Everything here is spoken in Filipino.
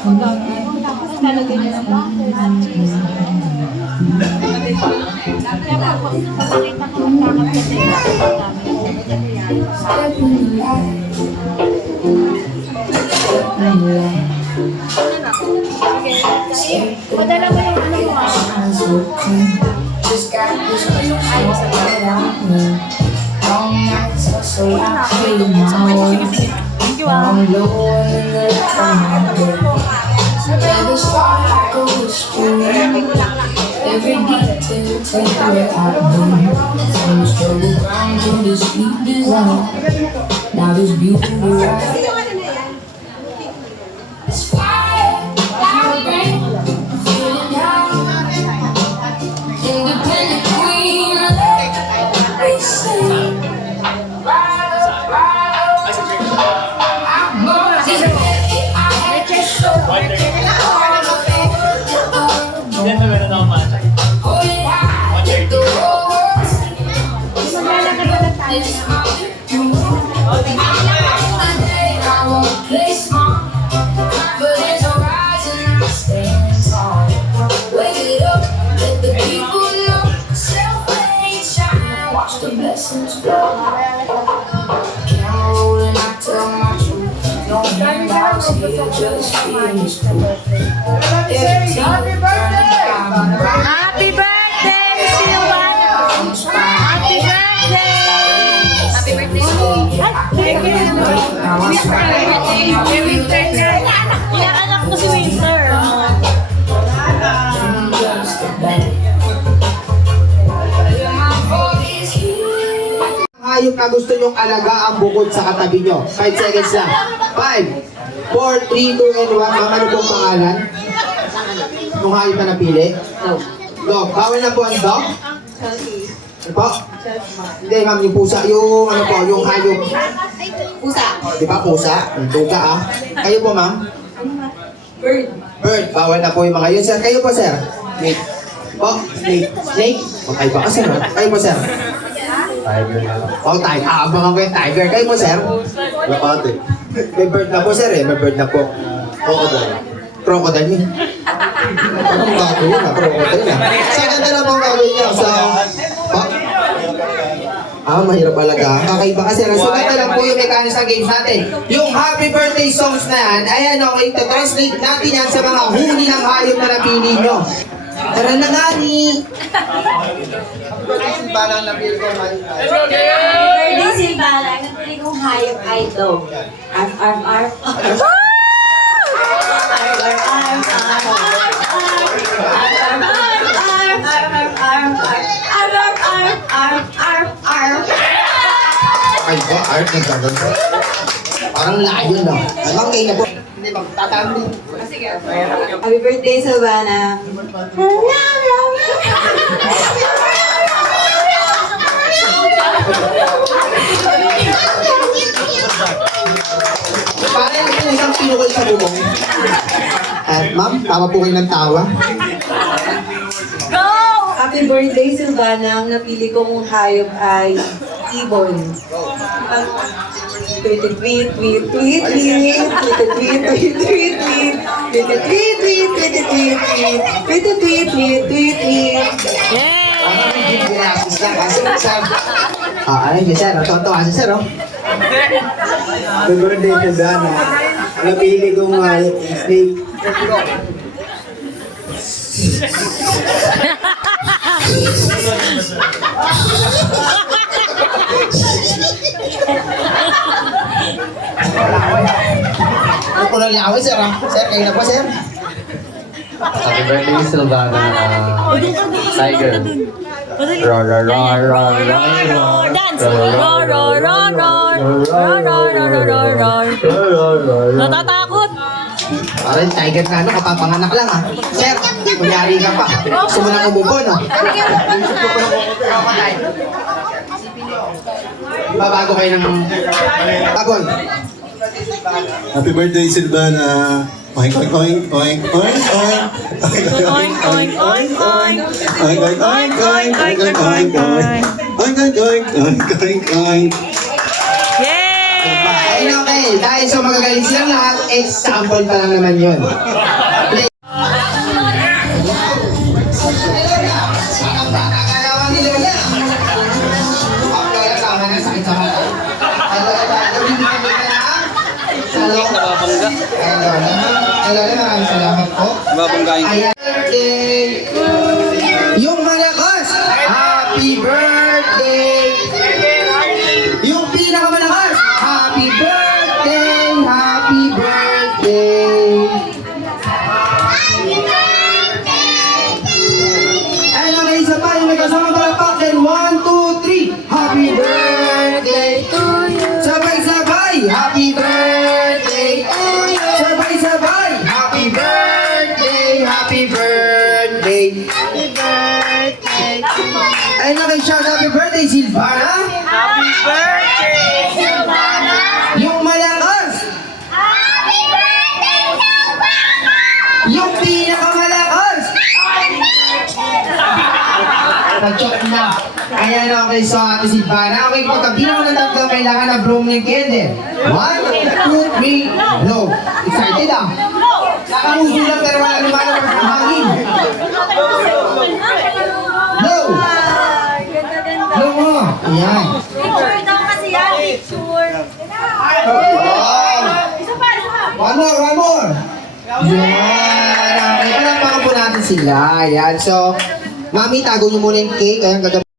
Tapos lalagyan niya ng butter, cheese. Kaya pagkakita ko ng kakat kasi padala mo yung ano mo ayaw sa thank you every detail take where I've been. Some struggle crying to this sweet desire. Now this beautiful life. It's fire, vibrant, feeling high. Independent queen, let me sing. Ride up, I'm more than ready. I had to show the blessings flow. Camera rolling, I tell my truth. No handouts here, just feelings true. Happy birthday, Silvana! Happy birthday! Happy birthday! Ay, Winter ka! Inaanak mo si Winter! Hayop na gusto nyong alagaan bukod sa katabi nyo. 5 seconds lang. 5, 4, 3, 2, and 1. Ma'am, ano pong pangalan? Nung hayop na napili? Dog. Bawal na po ang dog? Ano po? Hindi, ma'am, yung pusa. Yung ano po, yung hayop. Pusa. Di ba pusa? Yung tuga ah. Kayo po, ma'am? Bird. Bird. Bawal na po yung mga yun, sir. Kayo po, sir? Snake. Po? Snake. Snake? Okay ba kasi, sir? Kayo po, sir? Tiger na lang. Oh, tiger. Abangan ko yung tiger. Kayo po, sir? Lapate. May bird na po, sir eh. May bird na po. Crocodile. Crocodile niya. Parang bago yun ah. Crocodile na. Sa ganda na pong gawin niya. Sa... mahirap alaga. Kakaiba kasi. So, ganda lang po yung mechanics ng games natin. Yung happy birthday songs na yan, ayan o, ito-translate natin yan sa mga huni ng hayop na napili nyo. Tara na nga ni! Birthday, Silvana. Napili kong hayop ay dog. Arf, arf, arf. Arf, arf, arf. Ay ba? Art na gano'n. Parang lion no? Ano kayo na po? Hindi, magtatami. Happy birthday, Silvana. Parang yung isang pinukol sa bubong. Ma'am, tama po kayo ng tawa. Happy birthday, Silvana. Ang napili kong hayop ay ibon. Tweet, tweet, tweet, tweet, tweet, tweet, tweet, tweet, tweet, tweet, tweet, tweet, tweet, tweet, tweet, tweet, tweet, tweet. Ang hindi ginasis lang kasi sir. Ano yun sir? Natuwa si sir oh. Happy birthday to Dana. Napili kong snake. Ano po lang laway sir ah? Sir, kayo na po sir? Happy birthday Silvana. Tiger. Roar, roar, roar, roar, roar. Dance! Roar, roar, roar, roar. Roar, roar, roar, roar, roar. Natatakot! Parang yung tiger na ano, kapapanganak lang ah. Sir, kunyari ka pa. Gusto mo nang umubo no? Babago kayo ng... Bagon. Happy birthday Silvana. Oink, oink, oink, oink, oink, oink. Oink, oink, oink, oink. Oink, oink, oink, oink, oink, oink, oink, oink. Oink, oink, oink, oink, oink, oink. Yay! Ayun, okay. Dahil so magagaling silang lahat, example pa lang naman yun. Play. Akalawan ni Lola. Lola, tama na, sakit sa mata. Lola, nabibigyan mo ka na sa loob. Lola, maraming salamat po. Ayan. Birthday. Yung malakas, happy birthday. Yung pinakamalakas, happy birthday, happy birthday. And okay, isa pa, yung may kasama palakpak, then 1, 2, 3, happy birthday to you. Sabay-sabay, happy birthday to you. Sabay-sabay, happy birthday, happy birthday. Happy birthday to you. Ay, nakishout happy birthday, Silvana. Happy birthday, Silvana! Yung malakas, Happy birthday, Silvana! yung pinakamalakas. Pag-chok na. Ayan, okay, so Ate Silvana. Okay, pagkabilang ng tatlo, kailangan na blow ng candle. 1, 2, 3, blow. Excited ah. Nakamuso lang pero wala lumalabas ng hangin. Blow. Blow mo. Ayan. Picture daw kasi yan, picture. Wow. Isa pa, isa pa. One more, one more. Yan. Okay, palakpakan po natin sila. Ayan, so, Mami, tago niyo muna yung cake. Ayan, gagawin.